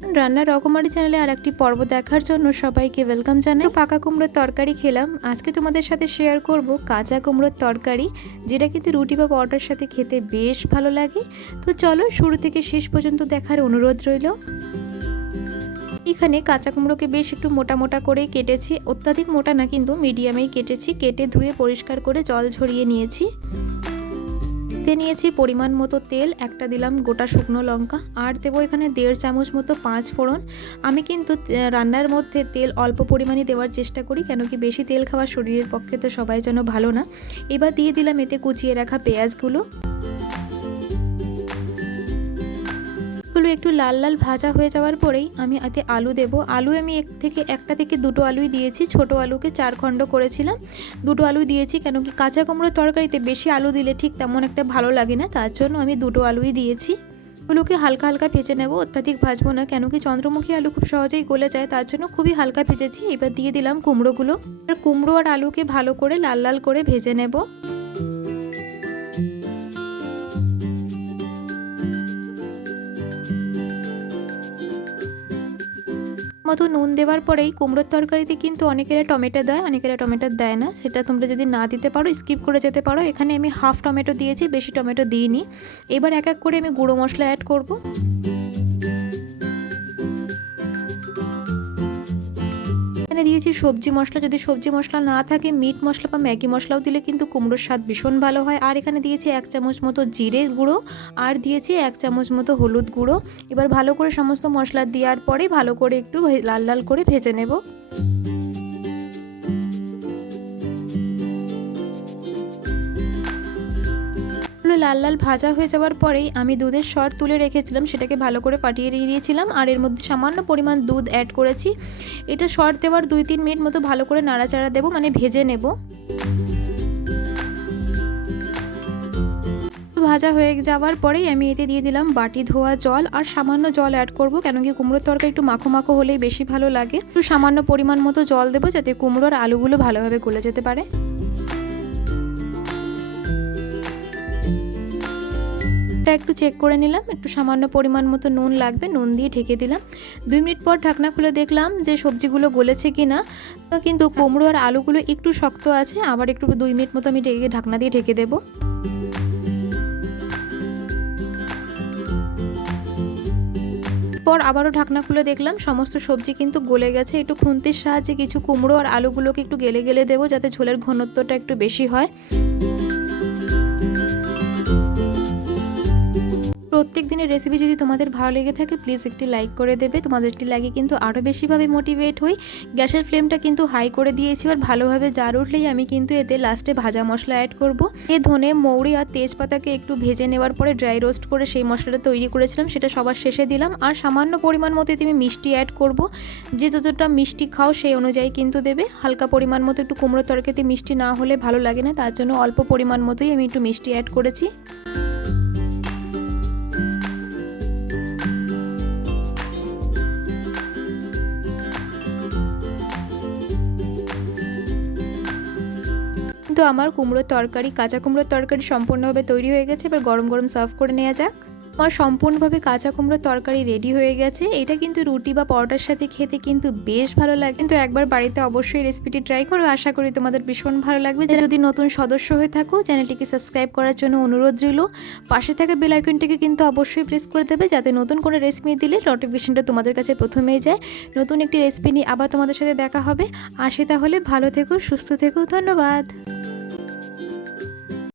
রান্নার রকমারি চ্যানেলে আর একটি পর্ব দেখার জন্য সবাইকে ওয়েলকাম জানাই। তো পাকা কুমড়োর তরকারি খেলাম। আজকে তোমাদের সাথে শেয়ার করব কাঁচা কুমড়োর তরকারি, যেটা কিন্তু রুটি বা পরোটার সাথে খেতে বেশ ভালো লাগে। তো চলো শুরু থেকে শেষ পর্যন্ত দেখার অনুরোধ রইল। এখানে কাঁচা কুমড়োকে বেশ একটু মোটা মোটা করে কেটেছি। অত্যাধিক মোটা না, কিন্তু মিডিয়ামেই কেটেছি। কেটে ধুয়ে পরিষ্কার করে জল ঝরিয়ে নিয়েছি। তে নিয়েছি পরিমাণ মতো তেল, একটা দিলাম গোটা শুকনো লঙ্কা, আর দেবো এখানে দেড় চামচ মতো পাঁচ ফোড়ন। আমি কিন্তু রান্নার মধ্যে তেল অল্প পরিমাণে দেওয়ার চেষ্টা করি, কেন কি বেশি তেল খাওয়া শরীরের পক্ষে তো সবাই যেন ভালো না। এবার দিয়ে দিলাম এতে কুচিয়ে রাখা পেঁয়াজগুলো। একটু লাল লাল ভাজা হয়ে যাওয়ার পরেই আমি এতে আলু দেব। আলু আমি এক থেকে একটা থেকে দুটো আলুই দিয়েছি। ছোট আলুকে চার খণ্ড করেছিলাম। দুটো আলু দিয়েছি কেন কি কাঁচা কুমড়োর তরকারিতে বেশি আলু দিলে ঠিক তেমন একটা ভালো লাগে না। তার জন্য আমি দুটো আলুই দিয়েছি। ওগুলোকে হালকা হালকা ভেজে নেব। অত্যাধিক ভাজবো না কেন কি চন্দ্রমুখী আলু খুব সহজেই গলে যায়। তার জন্য খুবই হালকা ভেজেছি। এবার দিয়ে দিলাম কুমড়োগুলো। আর কুমড়ো আর আলুকে ভালো করে লাল লাল করে ভেজে নেব। মতো নুন দেওয়ার পরেই কুমড়োর তরকারিতে কিন্তু অনেকেরা টমেটো দেয়, অনেকেরা টমেটো দেয় না। সেটা তোমরা যদি না দিতে পারো স্কিপ করে যেতে পারো। এখানে আমি হাফ টমেটো দিয়েছি, বেশি টমেটো দিইনি। এবার এক এক করে আমি গুঁড়ো মশলা অ্যাড করব। এখানে দিয়েছি সবজি মশলা। যদি সবজি মশলা না থাকে, মিট মশলা বা ম্যাগি মশলাও দিলে কিন্তু কুমড়োর স্বাদ ভীষণ ভালো হয়। আর এখানে দিয়েছি এক চামচ মতো জিরে গুঁড়ো আর দিয়েছি এক চামচ মতো হলুদ গুঁড়ো। এবার ভালো করে সমস্ত মশলা দেওয়ার পরে ভালো করে একটু লাল লাল করে ভেজে নেব। লাল লাল ভাজা হয়ে যাওয়ার পরেই আমি দুধের সর তুলে রেখেছিলাম, সেটাকে ভালো করে ফাটিয়ে নিয়েছিলাম, আর এর মধ্যে সামান্য পরিমাণ দুধ অ্যাড করেছি। এটা সর দেওয়ার দুই তিন মিনিট মতো ভালো করে নাড়াচাড়া দেবো মানে ভেজে নেব। ভাজা হয়ে যাওয়ার পরেই আমি এতে দিয়ে দিলাম বাটি ধোয়া জল, আর সামান্য জল অ্যাড করব কেন কি কুমড়োর তরকারি একটু মাখো মাখো হলেই বেশি ভালো লাগে। একটু সামান্য পরিমাণ মতো জল দেবো, যাতে কুমড়োর আলুগুলো ভালোভাবে গলে যেতে পারে। এটা একটু চেক করে নিলাম, একটু সামান্য পরিমাণ মতো নুন লাগবে, নুন দিয়ে ঢেকে দিলাম। দুই মিনিট পর ঢাকনা খুলে দেখলাম যে সবজিগুলো গলেছে কি না কিন্তু কুমড়ো আর আলুগুলো একটু শক্ত আছে, আবার একটু দুই মিনিট মতো আমি ঢেকে, ঢাকনা দিয়ে ঢেকে দেবো। পর আবারও ঢাকনা খুলে দেখলাম, সমস্ত সবজি কিন্তু গলে গেছে। একটু খুন্তির সাহায্যে কিছু কুমড়ো আর আলুগুলোকে একটু গেলে গেলে দেবো, যাতে ঝোলের ঘনত্বটা একটু বেশি হয়। প্রত্যেক দিনের রেসিপি যদি তোমাদের ভালো লেগে থাকে প্লিজ একটি লাইক করে দেবে। তোমাদের একটি লাগে কিন্তু আরও বেশিভাবে মোটিভেট হই। গ্যাসের ফ্লেমটা কিন্তু হাই করে দিয়েছি, এবার ভালোভাবে জার উঠলেই আমি কিন্তু এতে লাস্টে ভাজা মশলা অ্যাড করব। এ ধনে, মৌরি আর তেজপাতাকে একটু ভেজে নেওয়ার পরে ড্রাই রোস্ট করে সেই মশলাটা তৈরি করেছিলাম, সেটা সবার শেষে দিলাম। আর সামান্য পরিমাণ মতো এতে আমি মিষ্টি অ্যাড করব। যে যতটা মিষ্টি খাও সেই অনুযায়ী কিন্তু দেবে। হালকা পরিমাণ মতো একটু কুমড়ো তরকারিতে মিষ্টি না হলে ভালো লাগে না, তার জন্য অল্প পরিমাণ মতোই আমি একটু মিষ্টি অ্যাড করেছি। কিন্তু আমার কুমড়োর তরকারি, কাঁচা কুমড়োর তরকারি সম্পূর্ণভাবে তৈরি হয়ে গেছে। এবার গরম গরম সার্ভ করে নেওয়া যাক। আমার সম্পূর্ণভাবে কাঁচা কুমড়োর তরকারি রেডি হয়ে গেছে। এটা কিন্তু রুটি বা পরোটার সাথে খেতে কিন্তু বেশ ভালো লাগে। কিন্তু একবার বাড়িতে অবশ্যই রেসিপিটি ট্রাই করো। আশা করি তোমাদের ভীষণ ভালো লাগবে। যদি নতুন সদস্য হয়ে থাকো চ্যানেলটিকে সাবস্ক্রাইব করার জন্য অনুরোধ রইল। পাশে থাকা বেল আইকনটিকে কিন্তু অবশ্যই প্রেস করে দেবে, যাতে নতুন করে রেসিপি দিলে নোটিফিকেশনটা তোমাদের কাছে প্রথমেই যায়। নতুন একটি রেসিপি নিয়ে আবার তোমাদের সাথে দেখা হবে। আসে তাহলে ভালো থেকো, সুস্থ থেকো, ধন্যবাদ।